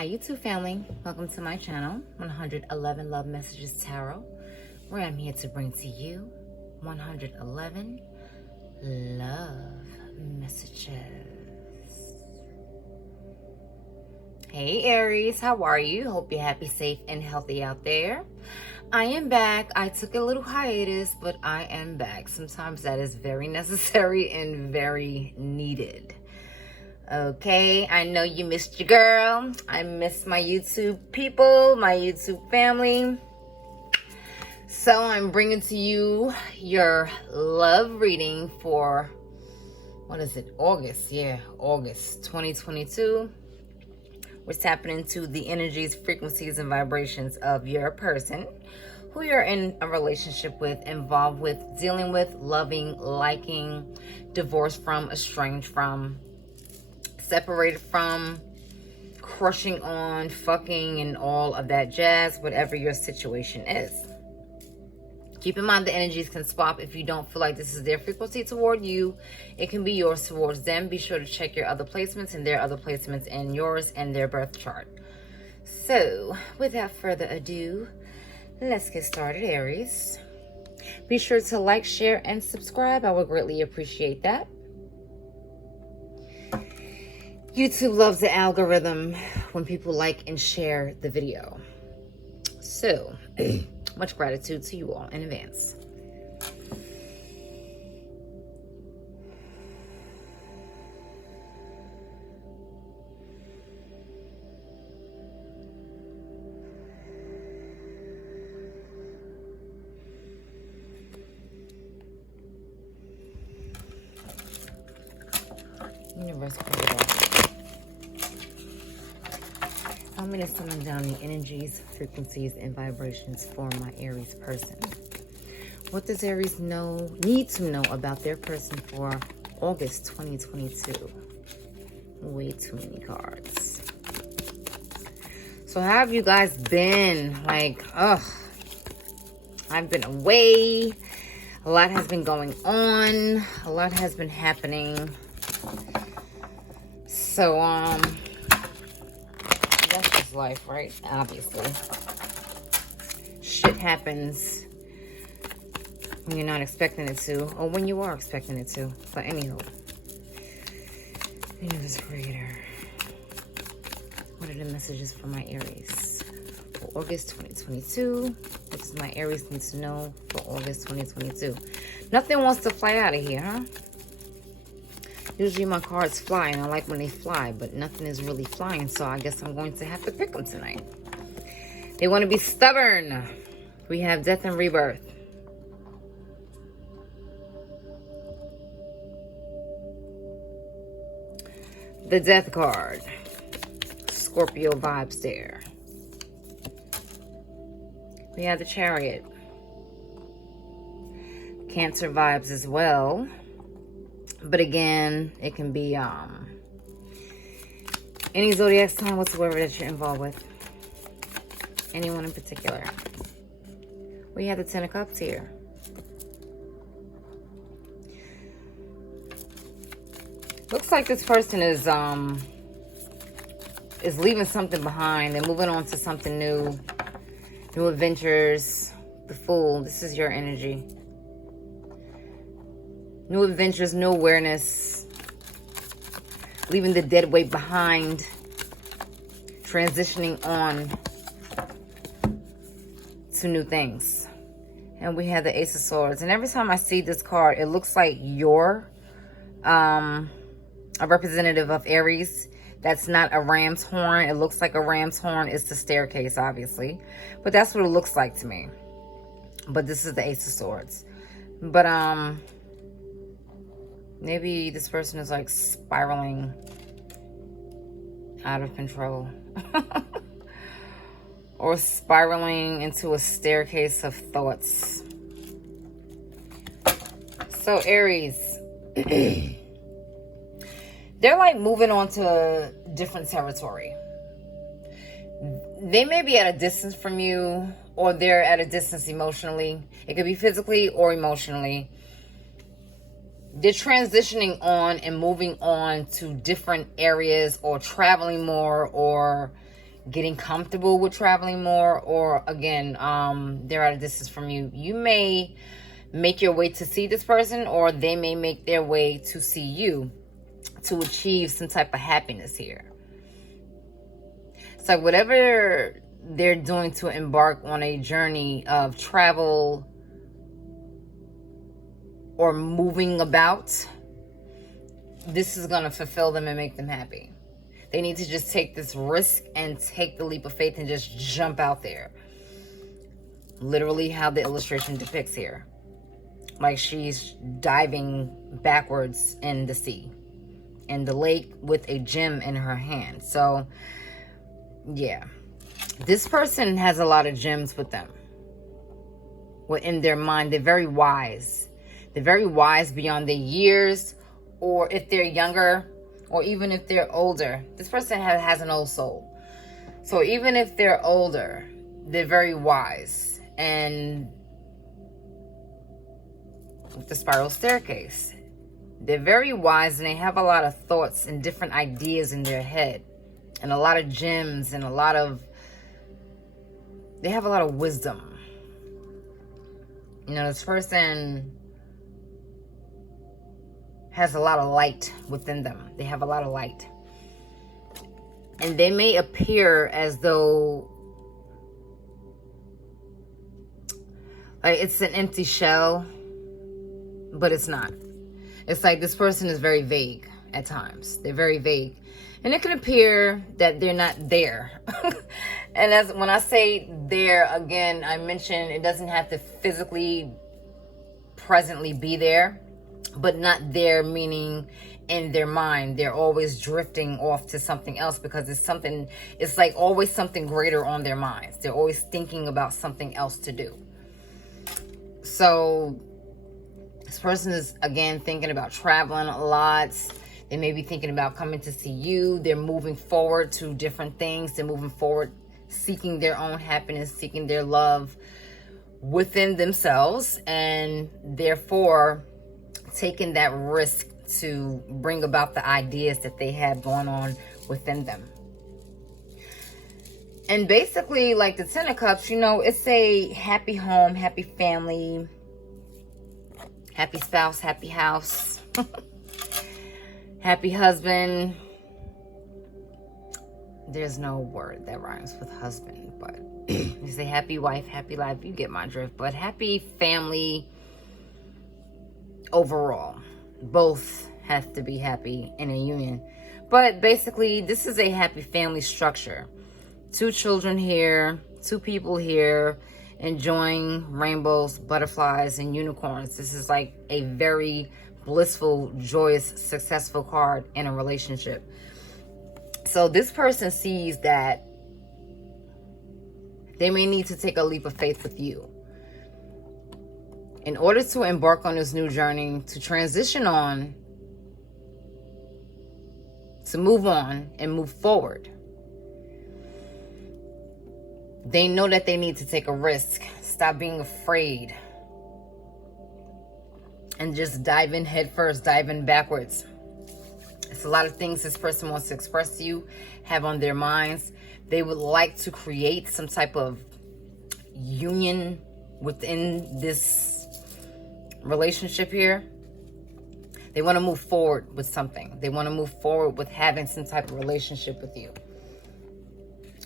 Hi YouTube family, welcome to my channel 111 Love Messages Tarot, where I'm here to bring to you 111 love messages. Hey Aries, how are you? Hope you're happy, safe, and healthy out there. I am back. I took a little hiatus, but I am back. Sometimes that is very necessary and very needed. Okay, I know you missed your girl. I miss my YouTube people, my YouTube family. So I'm bringing to you your love reading for, what is it, August? Yeah, August 2022. We're tapping into the energies, frequencies, and vibrations of your person who you're in a relationship with, involved with, dealing with, loving, liking, divorced from, estranged from, separated from, crushing on, fucking, and all of that jazz, whatever your situation is. Keep in mind the energies can swap. If you don't feel like this is their frequency toward you, it can be yours towards them. Be sure to check your other placements and their other placements and yours and their birth chart. So, without further ado, let's get started, Aries. Be sure to like, share, and subscribe. I would greatly appreciate that. YouTube loves the algorithm when people like and share the video. So, much gratitude to you all in advance. Universe, I'm going to summon down the energies, frequencies, and vibrations for my Aries person. What does Aries need to know about their person for August 2022? Way too many cards. So how have you guys been? Like, I've been away. A lot has been going on. A lot has been happening. So, that's just life, right? Obviously. Shit happens when you're not expecting it to, or when you are expecting it to. But anywho, Universe Creator, what are the messages for my Aries for August 2022? What does my Aries need to know for August 2022? Nothing wants to fly out of here, huh? Usually my cards fly, and I like when they fly, but nothing is really flying, so I guess I'm going to have to pick them tonight. They want to be stubborn. We have death and rebirth. The death card. Scorpio vibes there. We have the chariot. Cancer vibes as well. But again, it can be any zodiac sign whatsoever that you're involved with. Anyone in particular. We have the Ten of Cups here. Looks like this person is leaving something behind. They're moving on to something new. New adventures. The Fool. This is your energy. New adventures, new awareness. Leaving the dead weight behind. Transitioning on to new things. And we have the Ace of Swords. And every time I see this card, it looks like you're a representative of Aries. That's not a ram's horn. It looks like a ram's horn. It's the staircase, obviously. But that's what it looks like to me. But this is the Ace of Swords. But, maybe this person is like spiraling out of control. Or spiraling into a staircase of thoughts. So Aries, they're like moving on to different territory. They may be at a distance from you, or they're at a distance emotionally. It could be physically or emotionally. They're transitioning on and moving on to different areas, or traveling more, or getting comfortable with traveling more, or again, they're at a distance from you. You may make your way to see this person, or they may make their way to see you to achieve some type of happiness here. It's like whatever they're doing to embark on a journey of travel or moving about, this is going to fulfill them and make them happy. They need to just take this risk and take the leap of faith and just jump out there. Literally how the illustration depicts here. Like she's diving backwards in the sea, in the lake, with a gem in her hand. So, yeah. This person has a lot of gems with them. In their mind, they're very wise. They're very wise beyond their years, or if they're younger, or even if they're older. This person has an old soul. So even if they're older, they're very wise. And with the spiral staircase, they're very wise, and they have a lot of thoughts and different ideas in their head, and a lot of gems, and they have a lot of wisdom. You know, this person has a lot of light within them. They have a lot of light. And they may appear as though like it's an empty shell, but it's not. It's like this person is very vague at times. They're very vague. And it can appear that they're not there. And as when I say there, again, I mentioned it doesn't have to physically presently be there, but not there meaning in their mind. They're always drifting off to something else because it's like always something greater on their minds. They're always thinking about something else to do. So this person is, again, thinking about traveling a lot. They may be thinking about coming to see you. They're moving forward to different things. They're moving forward, seeking their own happiness, seeking their love within themselves, and therefore taking that risk to bring about the ideas that they have going on within them. And basically, like the Ten of Cups, you know, it's a happy home, happy family, happy spouse, happy house, happy husband. There's no word that rhymes with husband, but you say happy wife, happy life, you get my drift. But happy family overall. Both have to be happy in a union. But basically, this is a happy family structure. 2 children here, 2 people here, enjoying rainbows, butterflies, and unicorns. This is like a very blissful, joyous, successful card in a relationship. So this person sees that they may need to take a leap of faith with you in order to embark on this new journey, to transition on, to move on and move forward. They know that they need to take a risk, stop being afraid, and just dive in head first, dive in backwards. It's a lot of things this person wants to express to you, have on their minds. They would like to create some type of union within this relationship here. They want to move forward with something. They want to move forward with having some type of relationship with you.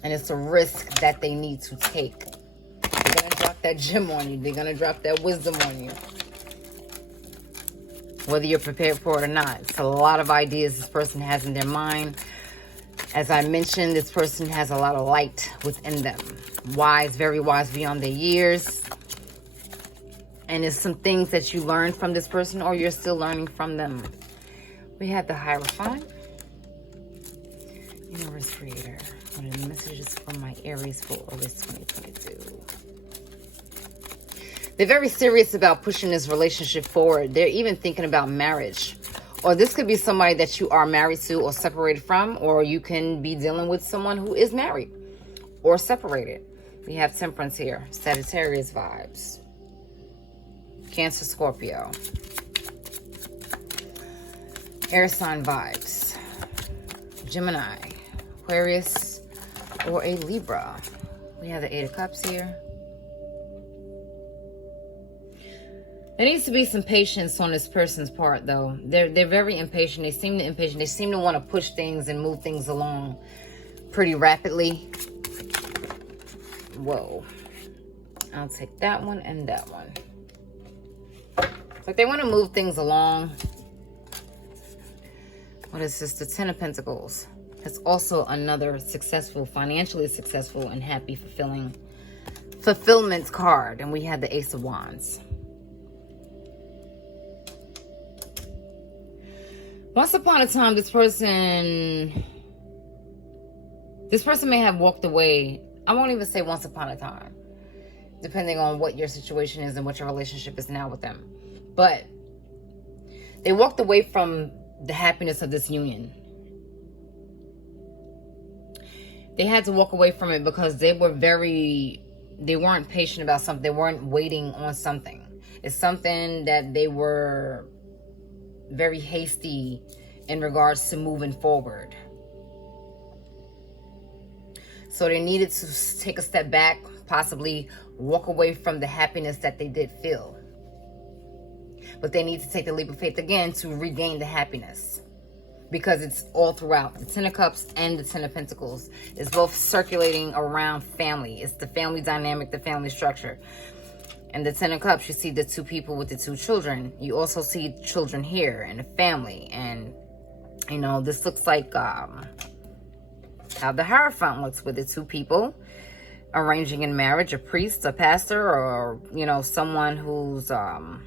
And it's a risk that they need to take. They're going to drop that gem on you. They're going to drop that wisdom on you. Whether you're prepared for it or not. It's a lot of ideas this person has in their mind. As I mentioned, this person has a lot of light within them. Wise, very wise beyond their years. And it's some things that you learned from this person, or you're still learning from them. We have the Hierophant. Universe Creator. What are the messages from my Aries for August 2022? They're very serious about pushing this relationship forward. They're even thinking about marriage. Or this could be somebody that you are married to or separated from, or you can be dealing with someone who is married or separated. We have Temperance here. Sagittarius vibes. Cancer, Scorpio. Air sign vibes. Gemini. Aquarius. or a Libra. We have the Eight of Cups here. There needs to be some patience on this person's part, though. They're very impatient. They seem impatient. They seem to want to push things and move things along pretty rapidly. Whoa. I'll take that one and that one. Like they want to move things along. What is this? The Ten of Pentacles. It's also another successful, financially successful and happy, fulfillment card. And we have the Ace of Wands. Once upon a time, this person may have walked away. I won't even say once upon a time, depending on what your situation is and what your relationship is now with them. But they walked away from the happiness of this union. They had to walk away from it because they weren't patient about something. They weren't waiting on something. It's something that they were very hasty in regards to moving forward. So they needed to take a step back, possibly walk away from the happiness that they did feel. But they need to take the leap of faith again to regain the happiness. Because it's all throughout. The Ten of Cups and the Ten of Pentacles is both circulating around family. It's the family dynamic, the family structure. And the Ten of Cups, you see the two people with the two children. You also see children here and a family. And, you know, this looks like how the Hierophant looks with the two people arranging in marriage. A priest, a pastor, or, you know, someone who's, I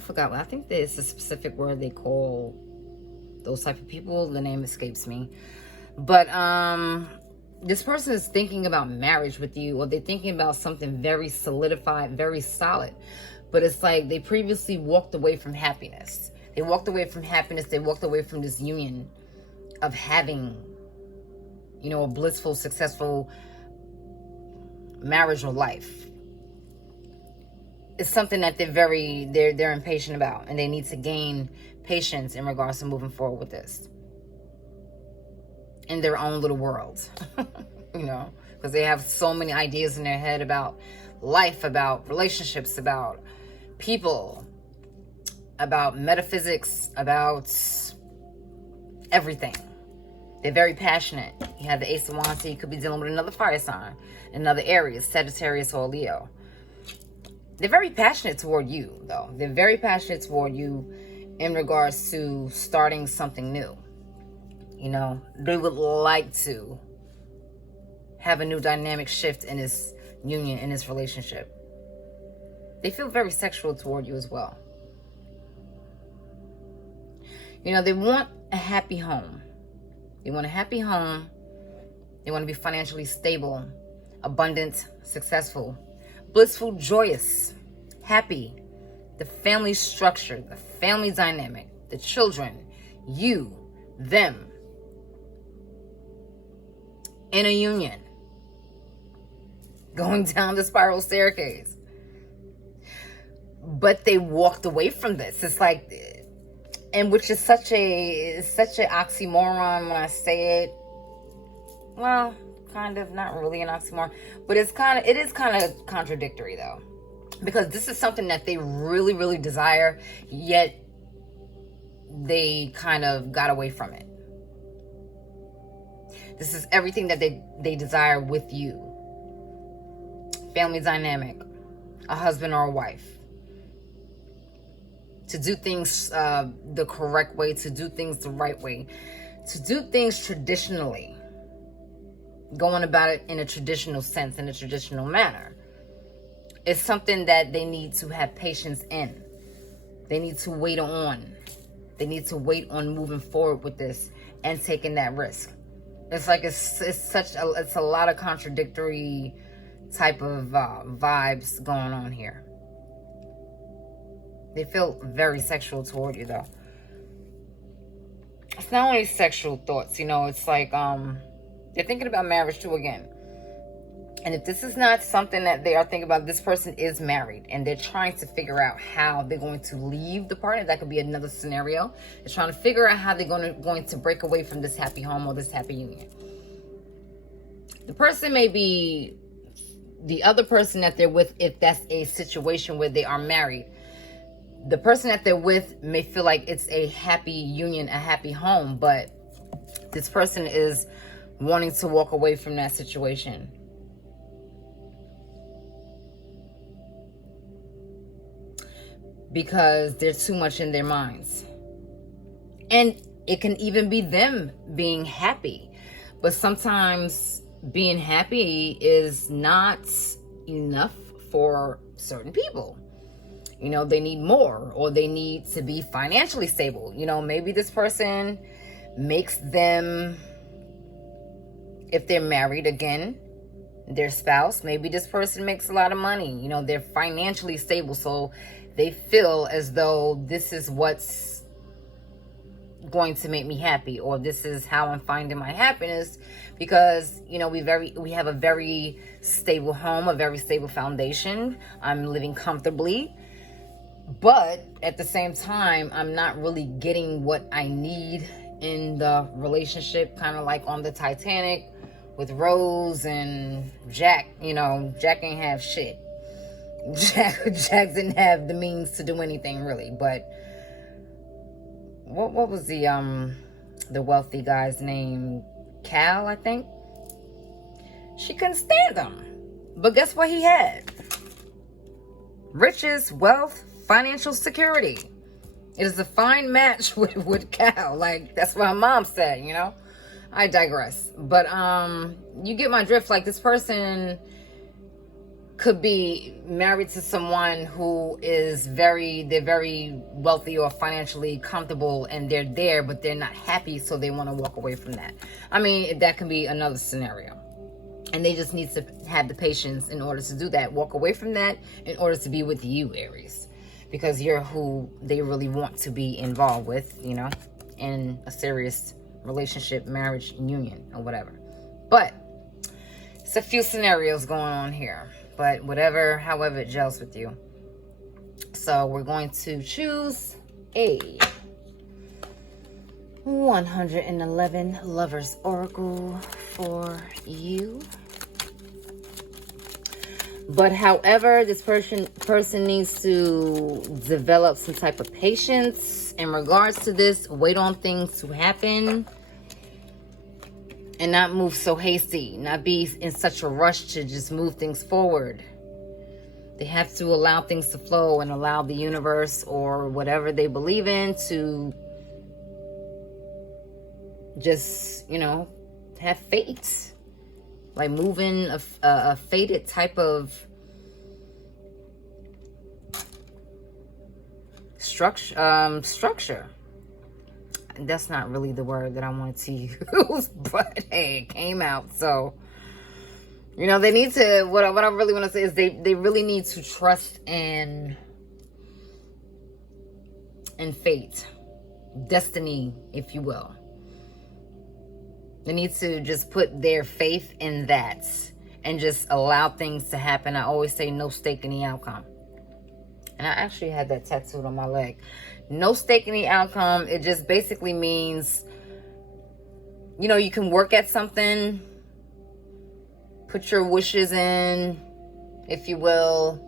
forgot. I think there's a specific word they call those type of people. The name escapes me. But, this person is thinking about marriage with you, or they're thinking about something very solidified, very solid. But it's like they previously walked away from happiness. They walked away from happiness. They walked away from this union of having, you know, a blissful, successful marriage or life. It's something that they're impatient about, and they need to gain patience in regards to moving forward with this. In their own little world, you know, because they have so many ideas in their head about life, about relationships, about people, about metaphysics, about everything. They're very passionate. You have the Ace of Wands, so you could be dealing with another fire sign, another Aries, Sagittarius, or Leo. They're very passionate toward you, though. They're very passionate toward you in regards to starting something new. You know, they would like to have a new dynamic shift in this union, in this relationship. They feel very sexual toward you as well. You know, they want a happy home. They want a happy home. They want to be financially stable, abundant, successful, blissful, joyous, happy. The family structure, the family dynamic, the children, you, them. In a union, going down the spiral staircase. But they walked away from this. It's like, and which is such an oxymoron when I say it. Well, kind of, not really an oxymoron, but it is kind of contradictory though, because this is something that they really, really desire, yet they kind of got away from it. This is everything that they desire with you. Family dynamic, a husband or a wife. To do things the correct way, to do things the right way, to do things traditionally. Going about it in a traditional sense, in a traditional manner. It's something that they need to have patience in. They need to wait on. They need to wait on moving forward with this and taking that risk. It's like it's a lot of contradictory type of vibes going on here. They feel very sexual toward you though. It's not only sexual thoughts, you know, it's like they're thinking about marriage too again. And if this is not something that they are thinking about, this person is married and they're trying to figure out how they're going to leave the partner. That could be another scenario. They're trying to figure out how they're going to break away from this happy home or this happy union. The person may be the other person that they're with, if that's a situation where they are married. The person that they're with may feel like it's a happy union, a happy home, but this person is wanting to walk away from that situation. Because there's too much in their minds. And it can even be them being happy. But sometimes being happy is not enough for certain people. You know, they need more, or they need to be financially stable. You know, maybe this person makes them, if they're married again, their spouse, maybe this person makes a lot of money. You know, they're financially stable. So they feel as though this is what's going to make me happy, or this is how I'm finding my happiness, because, you know, we have a very stable home, a very stable foundation. I'm living comfortably, but at the same time, I'm not really getting what I need in the relationship, kind of like on the Titanic with Rose and Jack. You know, Jack ain't have shit. Jack didn't have the means to do anything really. But what was the wealthy guy's name? Cal, I think. She couldn't stand him, but guess what he had? Riches, wealth, financial security. It is a fine match with Cal. Like, that's what my mom said, you know. I digress. But you get my drift. Like, this person could be married to someone who is they're very wealthy or financially comfortable, and they're there, but they're not happy, so they want to walk away from that. I mean, that can be another scenario. And they just need to have the patience in order to do that. Walk away from that in order to be with you, Aries. Because you're who they really want to be involved with, you know, in a serious relationship, marriage, union, or whatever. But it's a few scenarios going on here. But however it gels with you. So we're going to choose a 111 Lovers Oracle for you. But however, this person needs to develop some type of patience in regards to this. Wait on things to happen. And not move so hasty. Not be in such a rush to just move things forward. They have to allow things to flow and allow the universe or whatever they believe in to just, you know, have fate. Like moving a fated type of structure. That's not really the word that I wanted to use, but hey, it came out. So, you know, they need to, what I really want to say is they really need to trust in fate, destiny, if you will. They need to just put their faith in that and just allow things to happen. I always say no stake in the outcome. And I actually had that tattooed on my leg. No stake in the outcome. It just basically means, you know, you can work at something, put your wishes in, if you will.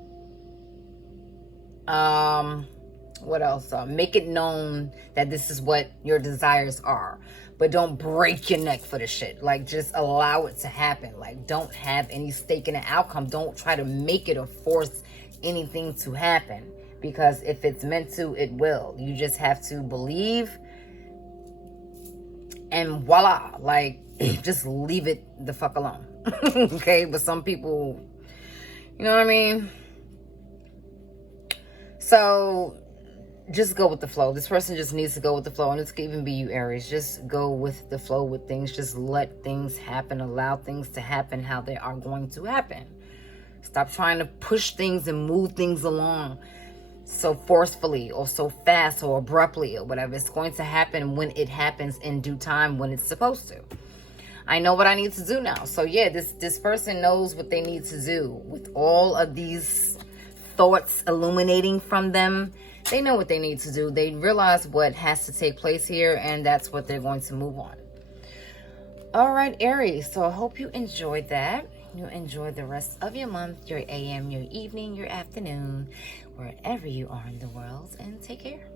What else? Make it known that this is what your desires are. But don't break your neck for the shit. Like, just allow it to happen. Like, don't have any stake in the outcome. Don't try to make it or force anything to happen. Because if it's meant to, it will. You just have to believe. And voila. Like, just leave it the fuck alone. Okay? But some people, you know what I mean? So, just go with the flow. This person just needs to go with the flow. And this could even be you, Aries. Just go with the flow with things. Just let things happen. Allow things to happen how they are going to happen. Stop trying to push things and move things along so forcefully or so fast or abruptly or whatever. It's going to happen when it happens in due time, when it's supposed to. I know what I need to do now. So yeah, this person knows what they need to do with all of these thoughts illuminating from them. They know what they need to do. They realize what has to take place here, and that's what they're going to move on. All right, Aries. So I hope you enjoyed that. You enjoy the rest of your month, your AM, your evening, your afternoon, wherever you are in the world, and take care.